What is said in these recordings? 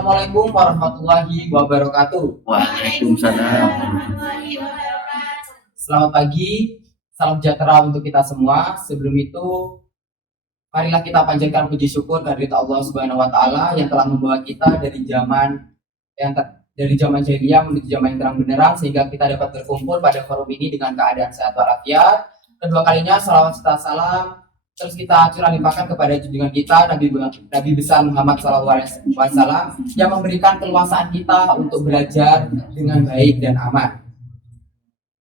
Assalamualaikum warahmatullahi wabarakatuh. Waalaikumsalam. Selamat pagi, salam sejahtera untuk kita semua. Sebelum itu, marilah kita panjatkan puji syukur kehadirat Allah Subhanahu wa taala yang telah membawa kita dari zaman jahiliyah menuju zaman yang terang benderang sehingga kita dapat berkumpul pada forum ini dengan keadaan sehat walafiat. Kedua kalinya salawat serta salam terus kita curah limpahkan kepada junjungan kita Nabi besar Muhammad SAW yang memberikan keluasaan kita untuk belajar dengan baik dan aman.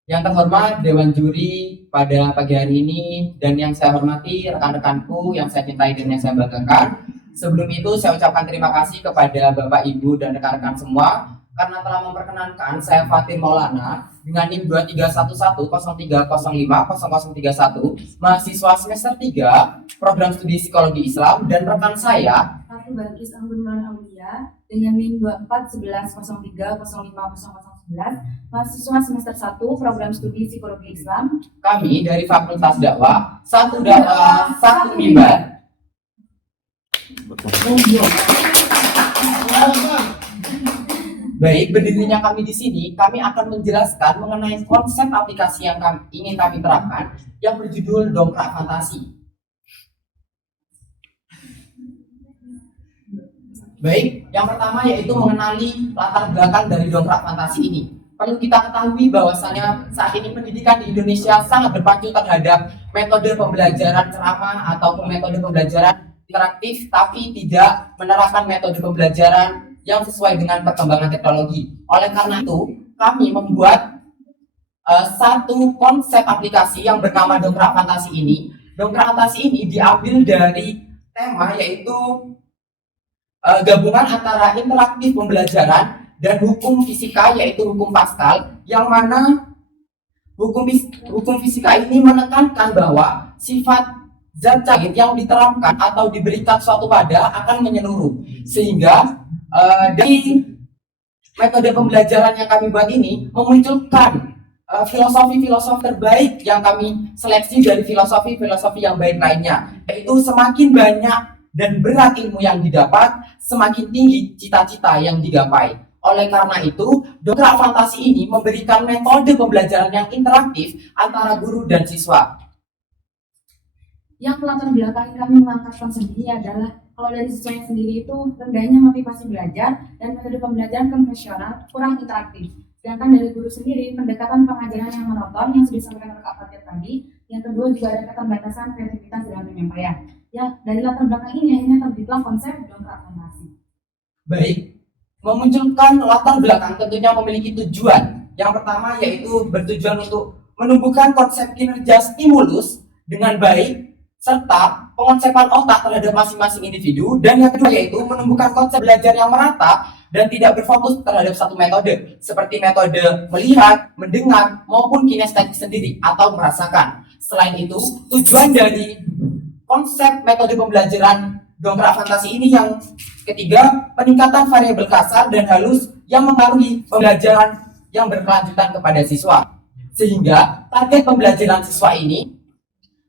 Yang terhormat Dewan Juri pada pagi hari ini dan yang saya hormati rekan-rekanku yang saya cintai dan yang saya banggakan. Sebelum itu saya ucapkan terima kasih kepada Bapak, Ibu, dan rekan-rekan semua karena telah memperkenankan saya Fatir Maulana dengan NIM 231103050031 mahasiswa semester 3 program studi psikologi Islam dan rekan saya Ratu Balkis Anggun Aulia dengan NIM 241103050011 mahasiswa semester 1 program studi psikologi Islam. Kami dari Fakultas Dakwah, satu dakwah, satu mimbar. Baik, berdirinya kami di sini, kami akan menjelaskan mengenai konsep aplikasi yang ingin kami terapkan yang berjudul Dongkrak Fantasi. Baik, yang pertama yaitu mengenali latar belakang dari Dongkrak Fantasi ini. Perlu kita ketahui bahwasannya saat ini pendidikan di Indonesia sangat berpacu terhadap metode pembelajaran ceramah ataupun metode pembelajaran interaktif, tapi tidak menerapkan metode pembelajaran yang sesuai dengan perkembangan teknologi. Oleh karena itu, kami membuat satu konsep aplikasi yang bernama Dongkrak Fantasi ini. Dongkrak Fantasi ini diambil dari tema yaitu gabungan antara interaktif pembelajaran dan hukum fisika yaitu hukum Pascal, yang mana hukum fisika ini menekankan bahwa sifat zat cair yang diterapkan atau diberikan suatu pada akan menyeluruh, sehingga dari metode pembelajaran yang kami buat ini memunculkan filosofi-filosofi terbaik yang kami seleksi dari filosofi-filosofi yang baik lainnya, yaitu semakin banyak dan berat ilmu yang didapat, semakin tinggi cita-cita yang digapai. Oleh karena itu, Dongkrak Fantasi ini memberikan metode pembelajaran yang interaktif antara guru dan siswa. Yang latar belakang kami mengangkat konsep ini adalah kalau dari siswanya sendiri itu rendahnya motivasi belajar dan metode pembelajaran konvensional kurang interaktif. Sedangkan dari guru sendiri pendekatan pengajaran yang monoton yang sudah disampaikan oleh Kak Fatir tadi. Yang kedua juga ada keterbatasan kreativitas dalam penyampaian. Ya, dari latar belakang ini akhirnya terbitlah konsep Dongkrak Fantasi. Baik, memunculkan latar belakang tentunya memiliki tujuan. Yang pertama yaitu bertujuan untuk menumbuhkan konsep kinerja stimulus dengan baik serta pengonsepan otak terhadap masing-masing individu, dan yang kedua yaitu menumbuhkan konsep belajar yang merata dan tidak berfokus terhadap satu metode seperti metode melihat, mendengar maupun kinestetik sendiri atau merasakan. Selain itu, tujuan dari konsep metode pembelajaran Dongkrak Fantasi ini yang ketiga, peningkatan variabel kasar dan halus yang mempengaruhi pembelajaran yang berkelanjutan kepada siswa, sehingga target pembelajaran siswa ini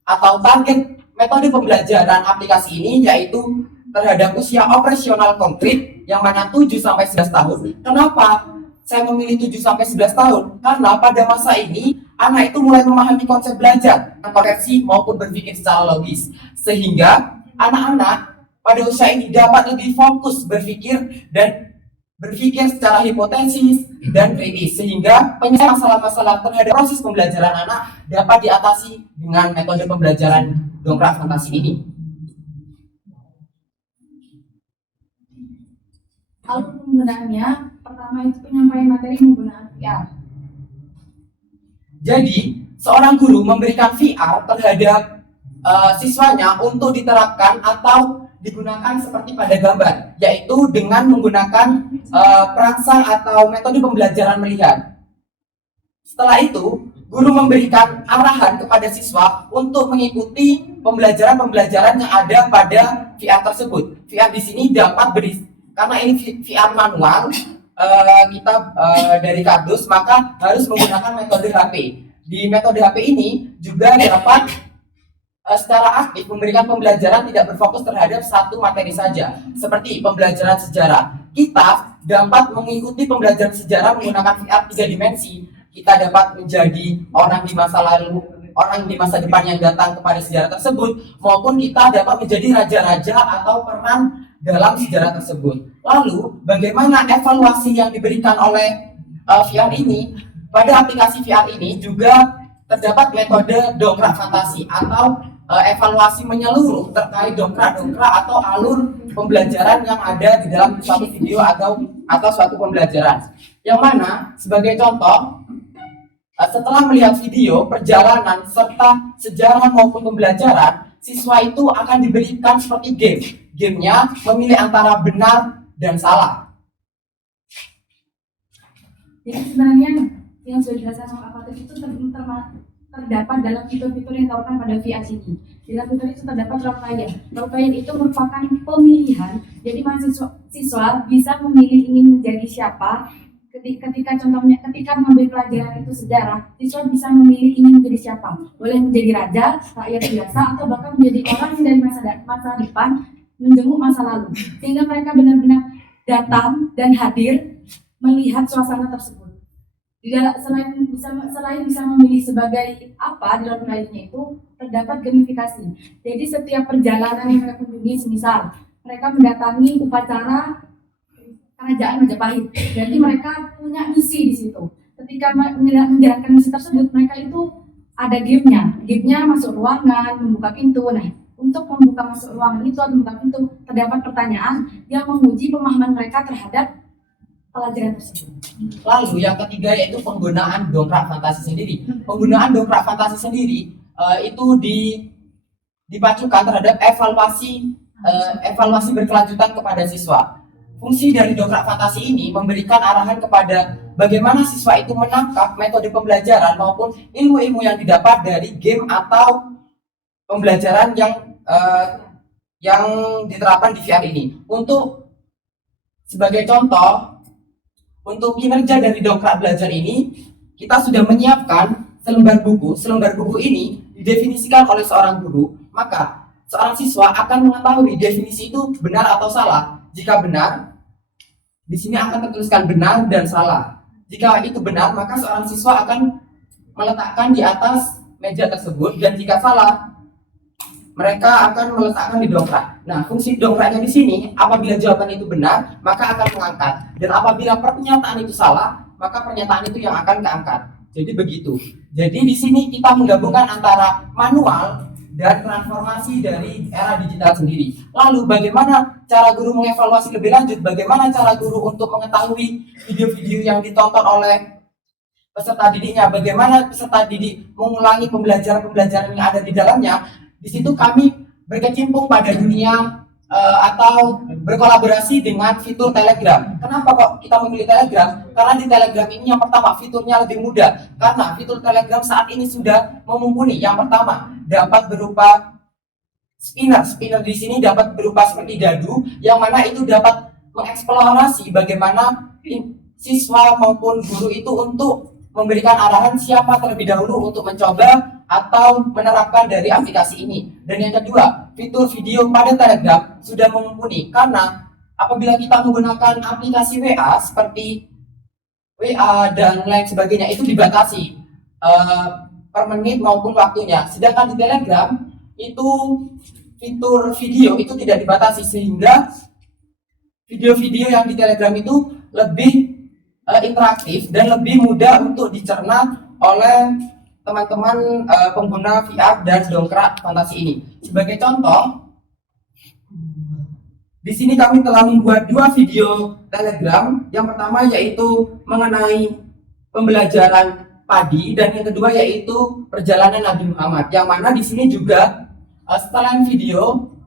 atau target metode pembelajaran aplikasi ini yaitu terhadap usia operasional konkret yang mana 7-11 tahun. Kenapa saya memilih 7-11 tahun? Karena pada masa ini anak itu mulai memahami konsep belajar, konversi maupun berpikir secara logis, sehingga anak-anak pada usia ini dapat lebih fokus berpikir secara hipotesis dan kritis, sehingga penyelesaian masalah-masalah terhadap proses pembelajaran anak dapat diatasi dengan metode pembelajaran Dongkrak Fantasi ini. Alur penggunaannya, pertama itu penyampaian materi menggunakan VR. Jadi, seorang guru memberikan VR terhadap siswanya untuk diterapkan atau digunakan seperti pada gambar, yaitu dengan menggunakan perangsang atau metode pembelajaran melihat. Setelah itu, guru memberikan arahan kepada siswa untuk mengikuti pembelajaran yang ada pada VR tersebut. VR di sini dapat karena ini VR manual, kita dari kardus, maka harus menggunakan metode HP. Di metode HP ini juga dapat secara aktif memberikan pembelajaran tidak berfokus terhadap satu materi saja, seperti pembelajaran sejarah. Kita dapat mengikuti pembelajaran sejarah menggunakan VR 3 dimensi. Kita dapat menjadi orang di masa lalu, orang di masa depan yang datang kepada sejarah tersebut, maupun kita dapat menjadi raja-raja atau peran dalam sejarah tersebut. Lalu, bagaimana evaluasi yang diberikan oleh VR ini? Pada aplikasi VR ini juga terdapat metode dongkrak fantasi atau evaluasi menyeluruh terkait dongkrak-dongkrak atau alur pembelajaran yang ada di dalam suatu video atau suatu pembelajaran. Yang mana sebagai contoh, setelah melihat video, perjalanan, serta sejarah maupun pembelajaran, siswa itu akan diberikan seperti game. Gamenya memilih antara benar dan salah. Jadi sebenarnya yang sudah dijelaskan sama Pak Fatir itu terdapat dalam fitur-fitur yang ditawarkan pada VR ini. Di dalam fitur itu terdapat role player. Role player itu merupakan pemilihan. Jadi siswa bisa memilih ingin menjadi siapa. Ketika contohnya ketika mengambil pelajaran itu sejarah, siswa bisa memilih ingin menjadi siapa. Boleh menjadi raja, rakyat biasa, atau bahkan menjadi orang yang dari masa depan menjenguk masa lalu. Sehingga mereka benar-benar datang dan hadir melihat suasana tersebut. Selain bisa memilih sebagai apa di dalam lainnya itu terdapat gamifikasi. Jadi setiap perjalanan yang mereka kunjungi, semisal mereka mendatangi upacara kerajaan Majapahit, jadi mereka punya misi di situ. Ketika menjalankan misi tersebut, mereka itu ada gamenya. Gamenya masuk ruangan, membuka pintu. Nah, untuk membuka masuk ruangan itu atau membuka pintu, terdapat pertanyaan yang menguji pemahaman mereka terhadap pelajaran tersebut. Lalu yang ketiga yaitu penggunaan dongkrak fantasi sendiri. Penggunaan dongkrak fantasi sendiri itu dipacukan terhadap evaluasi berkelanjutan kepada siswa. Fungsi dari dongkrak fantasi ini memberikan arahan kepada bagaimana siswa itu menangkap metode pembelajaran maupun ilmu-ilmu yang didapat dari game atau pembelajaran yang diterapkan di VR ini. Untuk sebagai contoh, untuk kinerja dari dongkrak belajar ini, kita sudah menyiapkan selembar buku. Selembar buku ini didefinisikan oleh seorang guru, maka seorang siswa akan mengetahui definisi itu benar atau salah. Jika benar, di sini akan tertuliskan benar dan salah. Jika itu benar, maka seorang siswa akan meletakkan di atas meja tersebut, dan jika salah, mereka akan meletakkan di dongkrak. Nah, fungsi dongkraknya di sini, apabila jawaban itu benar, maka akan mengangkat. Dan apabila pernyataan itu salah, maka pernyataan itu yang akan keangkat. Jadi begitu. Jadi di sini kita menggabungkan antara manual dan transformasi dari era digital sendiri. Lalu bagaimana cara guru mengevaluasi lebih lanjut? Bagaimana cara guru untuk mengetahui video-video yang ditonton oleh peserta didiknya? Bagaimana peserta didik mengulangi pembelajaran-pembelajaran yang ada di dalamnya? Di situ kami berkecimpung pada dunia atau berkolaborasi dengan fitur Telegram. Kenapa kok kita memilih Telegram? Karena di Telegram ini yang pertama fiturnya lebih mudah. Karena fitur Telegram saat ini sudah mumpuni. Yang pertama dapat berupa spinner. Spinner di sini dapat berupa seperti dadu, yang mana itu dapat mengeksplorasi bagaimana siswa maupun guru itu untuk memberikan arahan siapa terlebih dahulu untuk mencoba atau menerapkan dari aplikasi ini. Dan yang kedua, fitur video pada Telegram sudah mumpuni, karena apabila kita menggunakan aplikasi WA seperti WA dan lain sebagainya itu dibatasi per menit maupun waktunya. Sedangkan di Telegram itu fitur video itu tidak dibatasi, sehingga video-video yang di Telegram itu lebih interaktif dan lebih mudah untuk dicerna oleh teman-teman pengguna VR dan dongkrak fantasi ini. Sebagai contoh, di sini kami telah membuat dua video Telegram. Yang pertama yaitu mengenai pembelajaran padi, dan yang kedua yaitu perjalanan Nabi Muhammad. Yang mana di sini juga setelah video,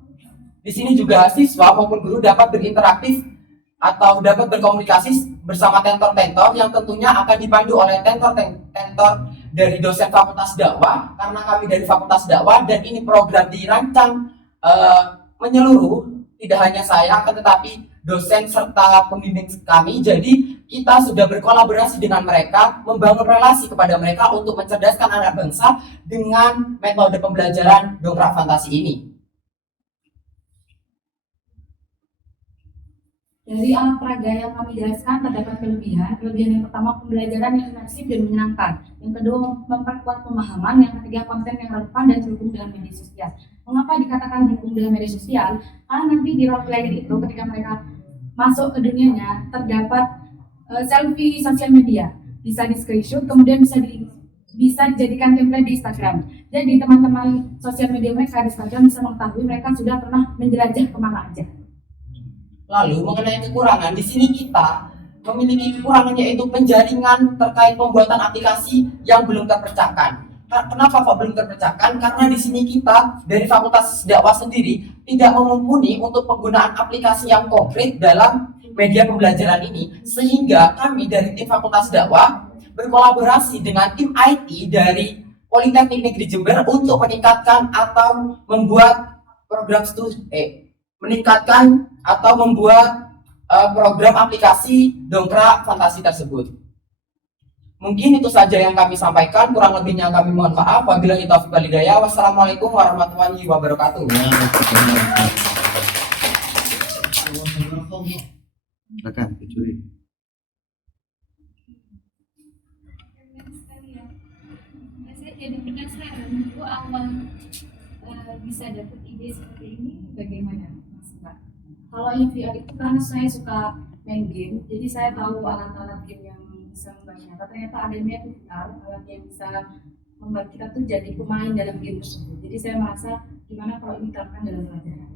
di sini juga siswa maupun guru dapat berinteraksi atau dapat berkomunikasi bersama tentor-tentor yang tentunya akan dipandu oleh tentor-tentor dari dosen Fakultas Dakwah, karena kami dari Fakultas Dakwah, dan ini program dirancang menyeluruh, tidak hanya saya, tetapi dosen serta pembimbing kami. Jadi kita sudah berkolaborasi dengan mereka, membangun relasi kepada mereka untuk mencerdaskan anak bangsa dengan metode pembelajaran dongkrak fantasi ini. Dari alat peraga yang kami jelaskan terdapat kelebihan. Kelebihan yang pertama, pembelajaran yang imersif dan menyenangkan. Yang kedua, memperkuat pemahaman. Yang ketiga, konten yang relevan dan terhubung dengan media sosial. Mengapa dikatakan terhubung dengan media sosial? Karena nanti di role player itu ketika mereka masuk ke dunianya terdapat selfie sosial media, bisa di screenshot, kemudian bisa dijadikan template di Instagram. Jadi teman-teman sosial media mereka di Instagram bisa mengetahui mereka sudah pernah menjelajah kemana aja. Lalu mengenai kekurangan, di sini kita memiliki kekurangan yaitu penjaringan terkait pembuatan aplikasi yang belum terpecahkan. Kenapa kok belum terpecahkan? Karena di sini kita dari Fakultas Dakwah sendiri tidak mumpuni untuk penggunaan aplikasi yang konkret dalam media pembelajaran ini, sehingga kami dari tim Fakultas Dakwah berkolaborasi dengan tim IT dari Politeknik Negeri Jember untuk meningkatkan atau membuat program program aplikasi dongkrak fantasi tersebut. Mungkin itu saja yang kami sampaikan, kurang lebihnya kami mohon maaf. Wabillahi taufiq wal hidayah. Wassalamualaikum warahmatullahi wabarakatuh. Silakan, kecuali. Saya jadi penasaran, Bu awal bisa dapat ide seperti ini bagaimana, Mas Mbak? Kalau yang VR itu karena saya suka main game, jadi saya tahu alat-alat game yang bisa membuatnya. Ternyata ada VR, alat yang bisa membuat kita tuh jadi pemain dalam game tersebut. Jadi saya merasa gimana kalau ini diterapkan dalam pelajaran.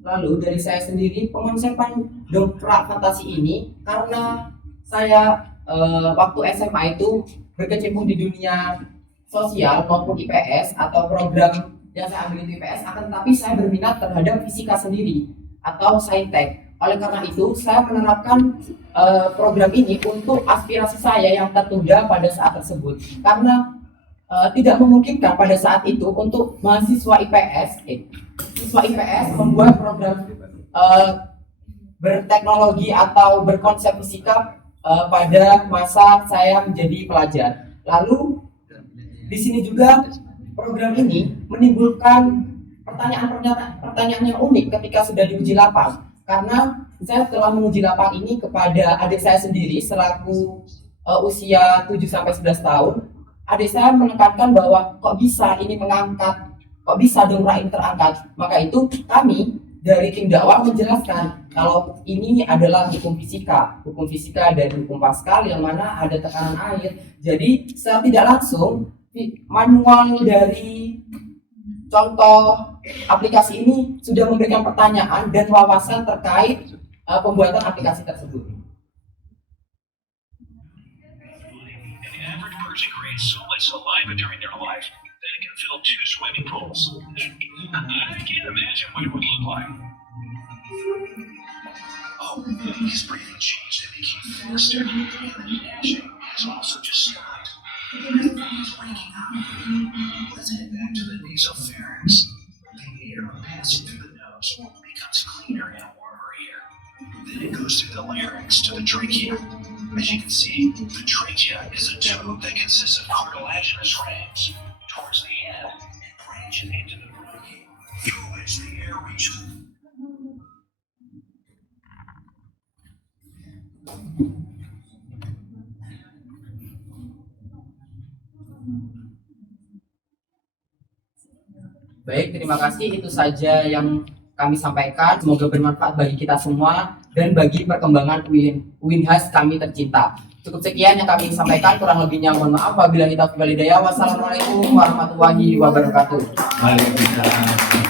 Lalu dari saya sendiri pengonsepan dongkrak fantasi ini karena saya waktu SMA itu berkecimpung di dunia sosial maupun IPS atau program yang saya ambil itu IPS, akan tetapi saya berminat terhadap fisika sendiri atau saintek. Oleh karena itu saya menerapkan program ini untuk aspirasi saya yang tertunda pada saat tersebut, karena tidak memungkinkan pada saat itu untuk mahasiswa IPS membuat program berteknologi atau berkonsep fisika pada masa saya menjadi pelajar. Lalu di sini juga program ini menimbulkan pertanyaan yang unik ketika sudah diuji lapang, karena saya telah menguji lapang ini kepada adik saya sendiri selaku usia 7-11 tahun. Adik saya menekankan bahwa kok bisa ini mengangkat, kok bisa dongkrak ini terangkat. Maka itu kami dari tim dakwah menjelaskan kalau ini adalah hukum fisika dan hukum Pascal yang mana ada tekanan air. Jadi secara tidak langsung manual dari contoh aplikasi ini sudah memberikan pertanyaan dan wawasan terkait pembuatan aplikasi tersebut. Person creates so much saliva during their life that it can fill 2 swimming pools. I can't imagine what it would look like. Oh, his breathing changed and became faster. The gnashing has also just stopped. He's waking up. Let's head back to the nasopharynx. The air passing through the nose becomes cleaner and warmer here. Then it goes through the larynx to the trachea. As you can see, the trachea is a tube that consists of cartilaginous rings. Towards the end, it branches into the bronchi, through which the air reaches. Baik, terima kasih. Itu saja yang kami sampaikan. Semoga bermanfaat bagi kita semua dan bagi perkembangan Winhas kami tercinta. Cukup sekian yang kami sampaikan, kurang lebihnya mohon maaf. Wabillahi taufiq wal hidayah. Wassalamualaikum warahmatullahi wabarakatuh. Waalaikumsalam.